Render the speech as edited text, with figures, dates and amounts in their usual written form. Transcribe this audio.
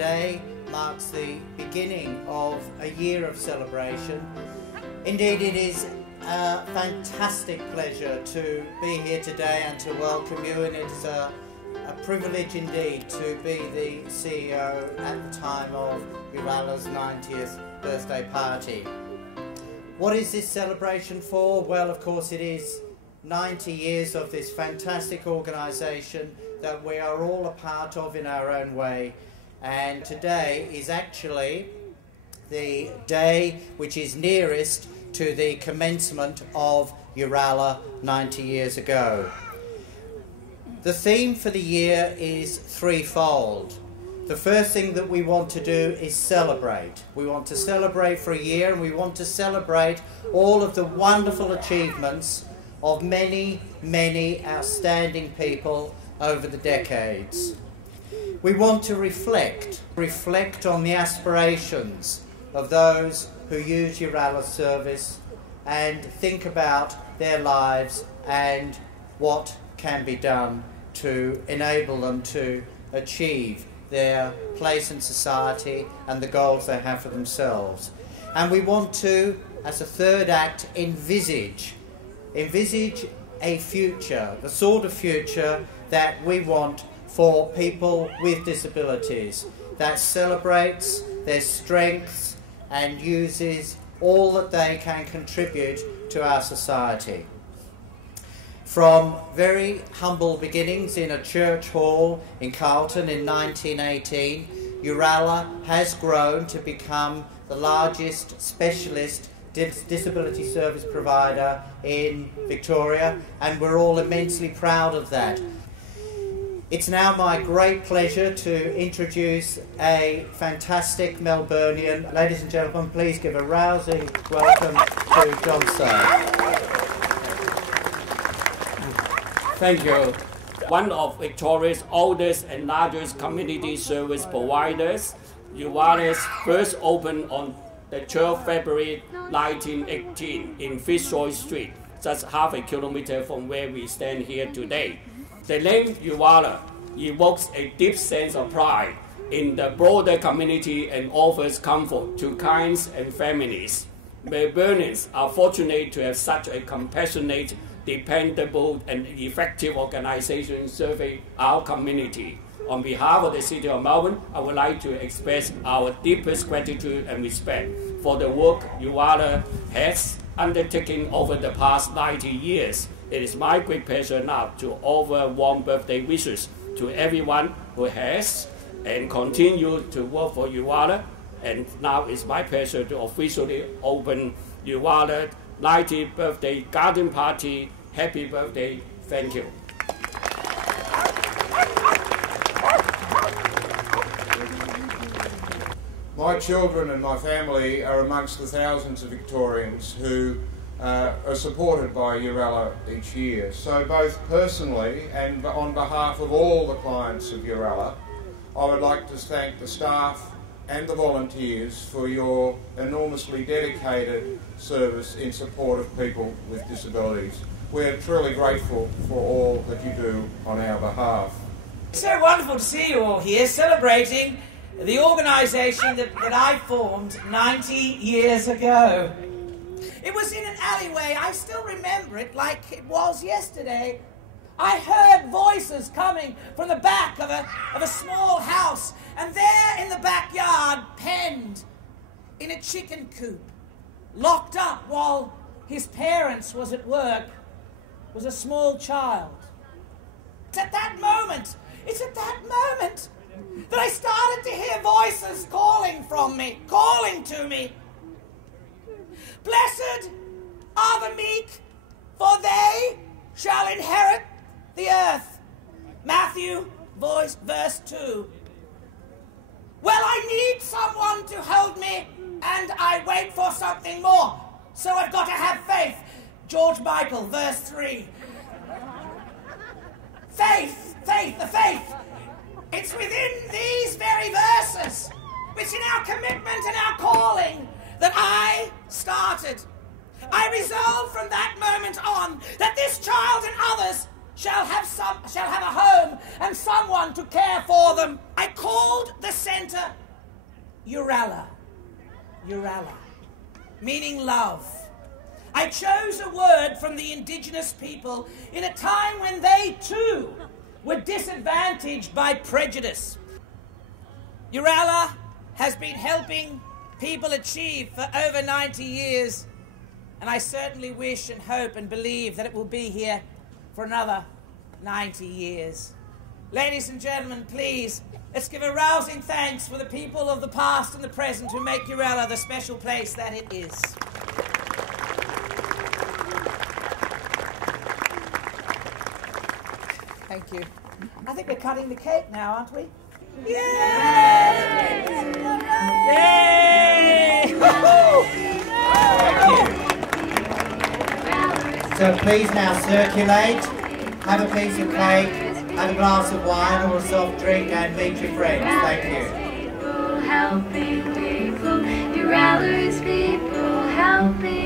today marks the beginning of a year of celebration. Indeed, it is a fantastic pleasure to be here today and to welcome you, and it's a privilege indeed to be the CEO at the time of Yooralla's 90th birthday party. What is this celebration for? Well, of course it is 90 years of this fantastic organisation that we are all a part of in our own way, and today is actually the day which is nearest to the commencement of Yooralla 90 years ago. The theme for the year is threefold. The first thing that we want to do is celebrate. We want to celebrate for a year, and we want to celebrate all of the wonderful achievements of many, many outstanding people over the decades. We want to reflect on the aspirations of those who use Yooralla's service and think about their lives and what can be done to enable them to achieve their place in society and the goals they have for themselves. And we want to, as a third act, envisage a future, the sort of future that we want for people with disabilities, that celebrates their strengths and uses all that they can contribute to our society. From very humble beginnings in a church hall in Carlton in 1918, Yooralla has grown to become the largest specialist disability service provider in Victoria, and we're all immensely proud of that. It's now my great pleasure to introduce a fantastic Melburnian. Ladies and gentlemen, please give a rousing welcome to John Say. Thank you. One of Victoria's oldest and largest community service providers, Yooralla first opened on the 12th February 1918 in Fitzroy Street, just half a kilometre from where we stand here today. The name Yooralla evokes a deep sense of pride in the broader community and offers comfort to clients and families. Melburnians are fortunate to have such a compassionate, dependable and effective organisation serving our community. On behalf of the City of Melbourne, I would like to express our deepest gratitude and respect for the work Yooralla has undertaken over the past 90 years. It is my great pleasure now to offer warm birthday wishes to everyone who has and continue to work for Yooralla. And now it's my pleasure to officially open Yooralla 90th birthday garden party. Happy birthday. Thank you. My children and my family are amongst the thousands of Victorians who are supported by Yooralla each year. So both personally and on behalf of all the clients of Yooralla, I would like to thank the staff and the volunteers for your enormously dedicated service in support of people with disabilities. We're truly grateful for all that you do on our behalf. It's so wonderful to see you all here celebrating the organisation that I formed 90 years ago. It was in an alleyway. I still remember it like it was yesterday. I heard voices coming from the back of a small house, and there in the backyard, penned in a chicken coop, locked up while his parents was at work, was a small child. It's at that moment that I started to hear voices calling to me. Blessed are the meek, for they shall inherit the earth. Matthew, verse 2. Well, I need someone to hold me, and I wait for something more. So I've got to have faith. George Michael, verse 3. The faith. It's within these very verses, it's in our commitment and our calling that I started. I resolved from that moment on that this child and others shall have a home and someone to care for them. I called the centre Yooralla. Yooralla, meaning love. I chose a word from the indigenous people in a time when they too were disadvantaged by prejudice. Yooralla has been helping people achieve for over 90 years, and I certainly wish and hope and believe that it will be here for another 90 years. Ladies and gentlemen, please, let's give a rousing thanks for the people of the past and the present who make Yooralla the special place that it is. Thank you. I think we're cutting the cake now, aren't we? Yay! Yay! Thank you. So please now circulate, have a piece of cake, have a glass of wine or a soft drink and meet your friends. Thank you. Helping people, Yooralla's people helping